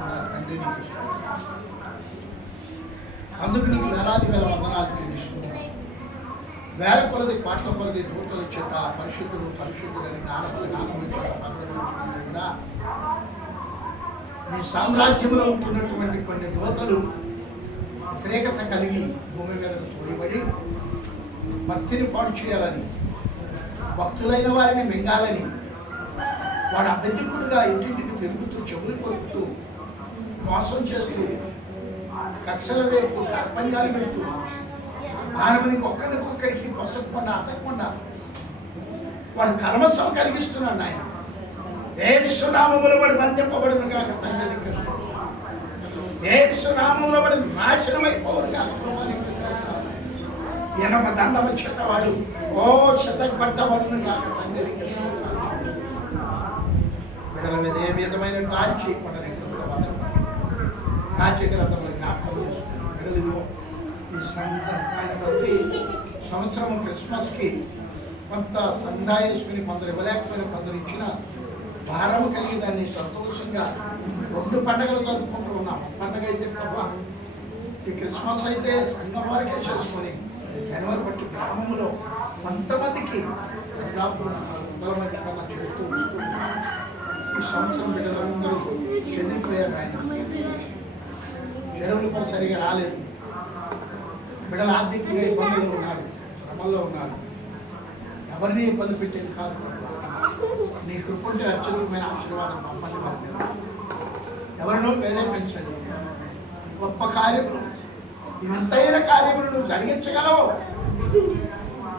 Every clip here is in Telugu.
ఉన్నారు తండ్రి. అందుకు నీకు వేలాది వేల వందనాలు చెల్లిస్తున్నాను. వేల కొలది కోట్ల కొలది దూతల చేత పరిశుద్ధులు పరిశుద్ధులని దగ్గర నీ సామ్రాజ్యంలో ఉంటున్నటువంటి కొన్ని దూతలు వ్యతిరేకత కలిగి భూమి మీద తోడిబడి భక్తిని పాడు చేయాలని, భక్తులైన వారిని మింగాలని వాడు అబద్ధికుడుగా ఇంటింటికి తిరుగుతూ చెవులు కొడుతూ మోసం చేస్తూ కక్షల రేపు కర్పణ్యాలు పెడుతూ మానవునికి ఒక్కరికొక్కరికి పొసగకుండా అతకుండా వాడు కర్మసం కలిగిస్తున్నాడు. ఆయన యేసు నామములో వాడు బంధింపబడును కాక తండ్రి, యేసు నామములో వాడు నాశనం అయిపోవడు కాక ఎనమ దండమ చెట్టవాడు ఓ శతపట్టబడును కాక తండ్రి. బిడ్డల మీద ఏ విధమైన దాడి చేయకుండా కాచేగ్రంథంలో జ్ఞాపకం చేస్తున్నాను. బిడ్డలు ఆయన ప్రతి సంవత్సరం క్రిస్మస్కి కొంత సందా వేసుకుని కొందరు ఇవ్వలేకపోయిన కొందరు ఇచ్చిన భారం కలిగి దాన్ని సంతోషంగా 2 పండుగలు జరుపుకుంటూ ఉన్నాం. పండుగ అయితే ఈ క్రిస్మస్ అయితే సంఘం వరకే చేసుకొని జనవరి బట్టి గ్రామంలో కొంతమందికి దాదాపు 100 మంది కన్నా చేస్తూ ఈ సంవత్సరం బిడ్డలందరూ చెందిపోయారు. ఆయన చెరువులు కూడా సరిగా రాలేదు. బిడ్డలు ఆర్థికంగా ఇబ్బందులు ఉన్నారు, శ్రమల్లో ఉన్నారు. ఎవరిని ఇబ్బంది పెట్టేది కాదు. నీ కృపంటే అత్యధికమైన ఆశీర్వాదం మమ్మల్ని ఎవరినో ప్రేరేపించండి. గొప్ప కార్యములు, ఇంతైన కార్యములు నువ్వు జరిగించగలవు.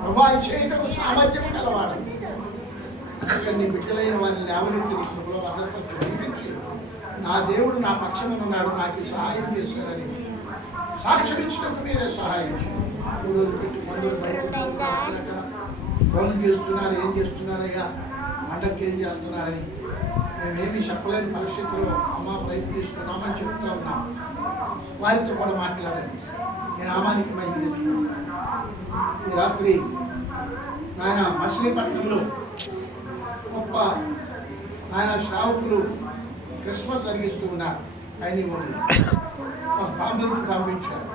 ప్రభా చేయటకు సామర్థ్యం కలవాడు. నీ బిడ్డలైన వారిని లేవనెత్తి నీ కృపలో భద్రపరిచి నా దేవుడు నా పక్షమున్నాడు, నాకు సహాయం చేశాడని సాక్ష్యం ఇచ్చినట్టు మీరే సహాయం ఫోన్ చేస్తున్నారు, ఏం చేస్తున్నారయ్యా, పండగకి ఏం చేస్తున్నారని మేమేమి చెప్పలేని పరిస్థితుల్లో అమ్మ ప్రయత్నిస్తున్నామని చెప్తా ఉన్నాం. వారితో కూడా మాట్లాడండి. నేను నామానికి మహిమ తెచ్చుకున్నాను. ఈ రాత్రి నాయన మచిలీపట్నంలో గొప్ప నాయన శ్రావకులు క్రిస్మస్ జరిగిస్తూ ఉన్నారు. ఆయన ఫ్యామిలీకి పంపించారు.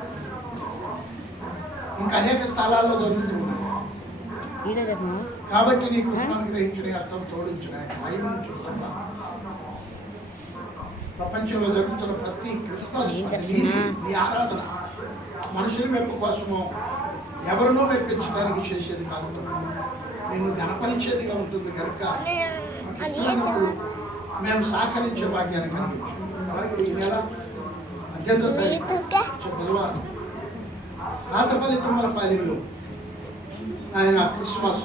ఇంకా అనేక స్థలాల్లో జరుగుతూ ఉన్నారు. కాబట్టి నీకు అనుగ్రహించిన అర్థం తోడించిన మహిమను చూస్తున్నా. ప్రపంచంలో జరుగుతున్న ప్రతి క్రిస్మస్ నీ ఆరాధన మనుషుల మెప్పు కోసమో ఎవరినో మెప్పించడానికి చేసేది కాదు, నిన్ను గణపరిచేదిగా ఉంటుంది కనుక మేము సహకరించే భాగ్యాన్ని కలిగించాం. అలాగే ఈ నెల 18వ తారీఖు బుధవారం రాతపల్లి తుమ్మలపాలెంలో ఆయన క్రిస్మస్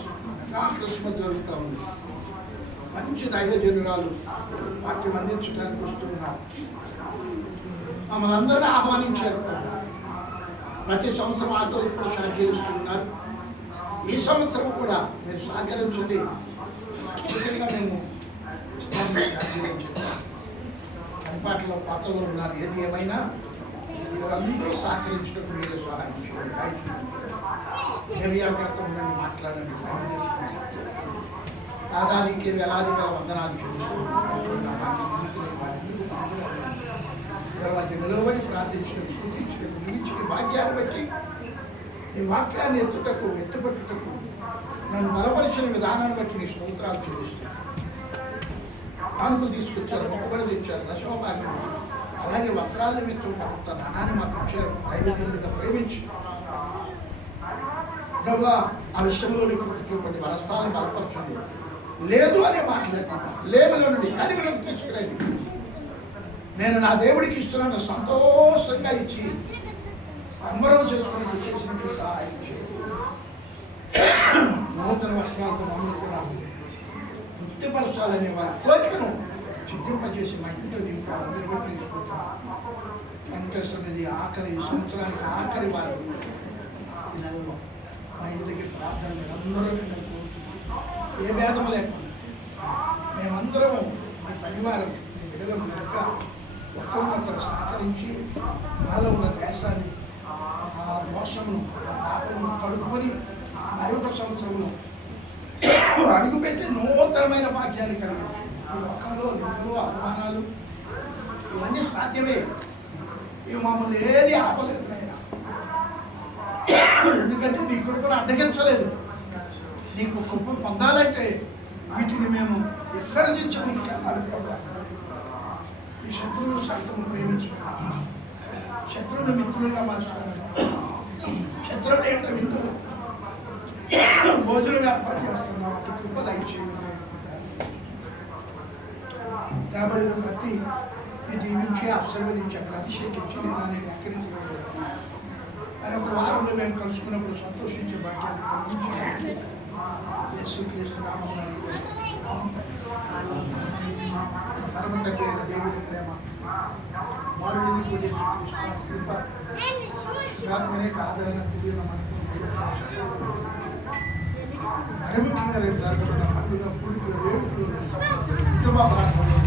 జరుగుతూ ఉంది. మంచి దైవజనురాలు వాక్యం అందించడానికి వస్తూ ఉన్నారు. మమ్మల్ని అందరినీ ఆహ్వానించారు. ప్రతి సంవత్సరం ఆటోలు కూడా సహకరిస్తున్నారు. ఈ సంవత్సరం కూడా మీరు సహకరించండి. ముఖ్యంగా మేము అందుబాటులో పాత్రలో ఉన్నారు. ఏది ఏమైనా అందరూ సహకరించడం మీరే సహాయం చేయండి. ఏ వ్యాపారం ఉండండి, మాట్లాడండి. దాదానికి వేలాది వేల వందనాలు నిలవని ప్రార్థించడం, సూచించడం, నిలిచిన భాగ్యాన్ని బట్టి ఈ వాక్యాన్ని ఎత్తుపట్టుటకు నన్ను బలపరిచిన విధానాన్ని బట్టి నీ స్తోత్రాలు చెల్లిస్తున్నాను. కానుకలు తీసుకొచ్చారు, మొక్కబడి తెచ్చారు, దశమభాగ్యం, అలాగే వస్త్రాల నిమిత్తం కొంత ధనాన్ని మాకు ఇచ్చారు. దైవజనుడిగా ప్రేమించి ప్రభు ఆ విషయంలో చూపండి, వరస్థాలను బలపరచండి. లేదు అనే మాట్లాడకుండా లేవలో నుండి కలిగిలోకి తీసుకురండి. నేను నా దేవుడికి ఇస్తున్నాను, సంతోషంగా ఇచ్చి సంబరం చేసుకుని చేసినట్టు సహాయం చేయండి. నూతన వస్త్రాలతో మమ్మల్ని కూడా తృప్తిపరచాలనే వారి కోరికను సిద్ధింపజేసి మా ఇంట్లో నింపాలని నిర్వర్తించుకుంటున్నాను. వెంకటేశ్వరునిది ఆఖరి సంవత్సరానికి ఆఖరి వారు ఈ నెలలో మా ఇంటి దగ్గర ప్రార్థన అందరూ ఏ భేదము లేకుండా మేమందరము మీ పనివారం మీ బిడ్డలను కనుక ఒక్కొక్కరు సహకరించి మాలో ఉన్న దేశాన్ని ఆ దోషమును ఆ పాపమును కడుక్కొని మరొక సంవత్సరము అడుగుపెట్టి నూతనమైన భాగ్యాన్ని కలిగించి ఈ లోకంలో నిధులు అవమానాలు ఇవన్నీ సాధ్యమే. ఇవి మమ్మల్ని ఏది ఆపలేదు నాయనా. ఎందుకంటే నీ కృపను అడ్డగించలేదు. నీకు కృప పొందాలంటే వీటిని మేము విసర్జించుకుంటున్నాను. ఈ శత్రువులు సైతం ప్రేమించుకున్నాను. శత్రువులు మిత్రులుగా మార్చుకున్నాను. శత్రువులు ఏంటో విందు భోజనం ఏర్పాటు చేస్తున్నాం. అటు కృప దయచేయండి. కాబడిన ప్రతి ఈ దీవించి ఆశీర్వదించి అక్కడ అభిషేకించి నేను వ్యాఖ్యానించగలను. మరొక వారంలో మేము కలుసుకున్నప్పుడు సంతోషించే భాగ్యాన్ని కలిగించి యేసుక్రీస్తునామమున పరమ తండ్రి అయిన దేవుని ప్రేమ, మారుడిని కూడా యేసుక్రీస్తు కృప, ఆత్మనే ఆదరణ దివ్య మనకు మరి ముఖ్యంగా రేపు జరగబడిన పండుగ పుడుకుల వేడుకలు కుటుంబ ప్రాంతంలో